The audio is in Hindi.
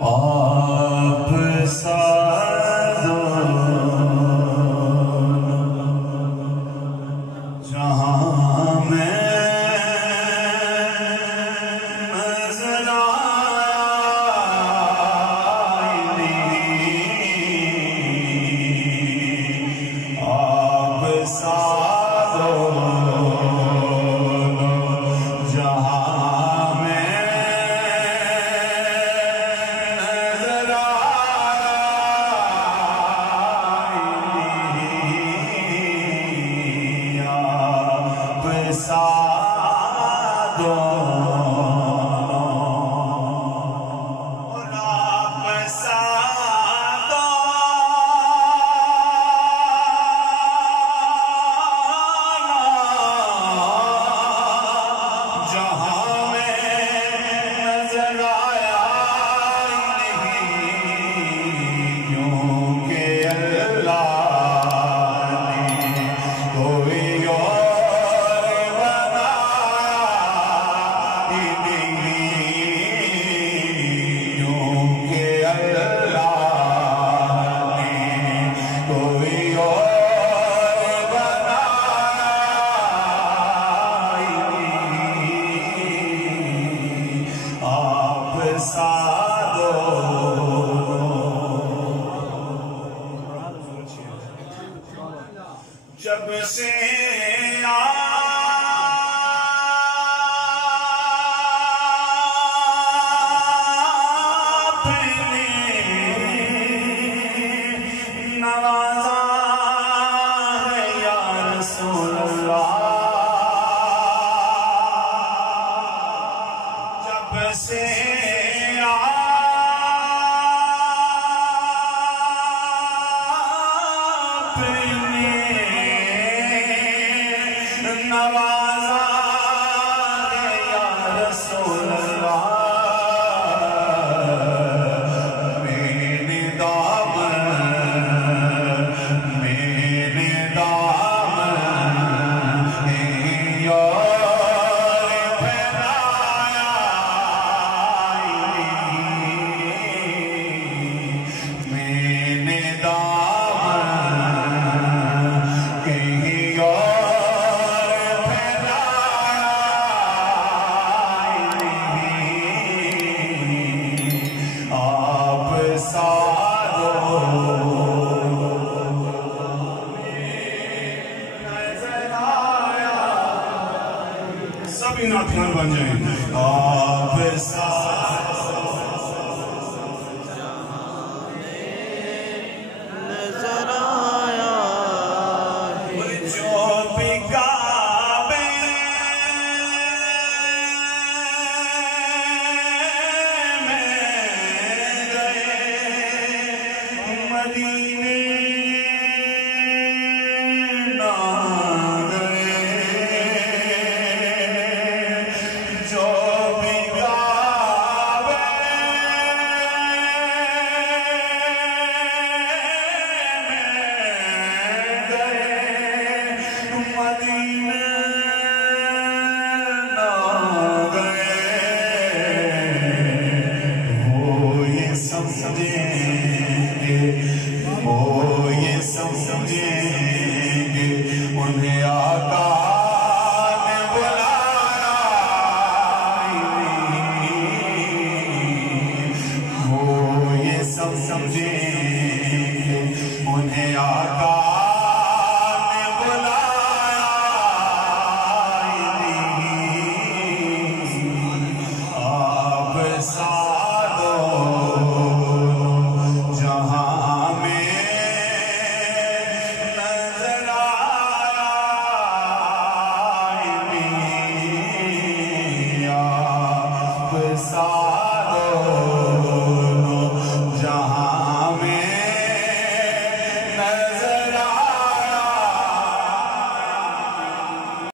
आप साधो जहां में नजर आई, आप साधो जहां में नजर आई, आप साधो और आप साधो जहां में नजर आया नहीं, क्योंकि अल्लाह ने कोई और बनाया ही नहीं, क्योंकि अल्लाह ने कोई और बनाया ही नहीं। आप साधो जब से आपने नवाजा है या रसूल अल्लाह, जब से आपने नवाजा है या रसूल अल्लाह, मेरे दामन यार फैलाया, मेरे दामन यार फैलाया, आप साधो नजर आया, सभी नाथियान बन जाए। आप नजर आया है, जो भी काबे में गए, मदीने ना गए, जो भी काबे में गए, मदीने ना गए, वो ये समझेंगे, वो ये समझेंगे उन्हें आका ने बुलाया ही नहीं, वो ये समझेंगे उन्हें आका